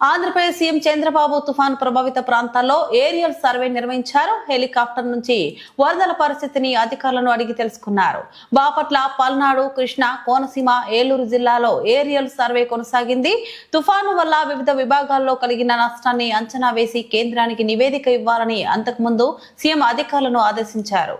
Andhra Pradesh CM Chandrababu తుఫాను ప్రభావిత ప్రాంతాల్లో ఏరియల్ సర్వే నిర్వహించారు. హెలికాప్టర్ నుంచి వరదల పరిస్థితిని అధికారులను అడిగి తెలుసుకున్నారు. బాపట్ల, పల్నాడు, కృష్ణా, కోనసీమ, ఏలూరు జిల్లాలో ఏరియల్ సర్వే కొనసాగింది. తుఫాను వల్ల వివిధ విభాగాల్లో కలిగిన నష్టాన్ని అంచనా వేసి కేంద్రానికి నివేదిక ఇవ్వాలని అంతకుముందు సీఎం అధికారులను ఆదేశించారు.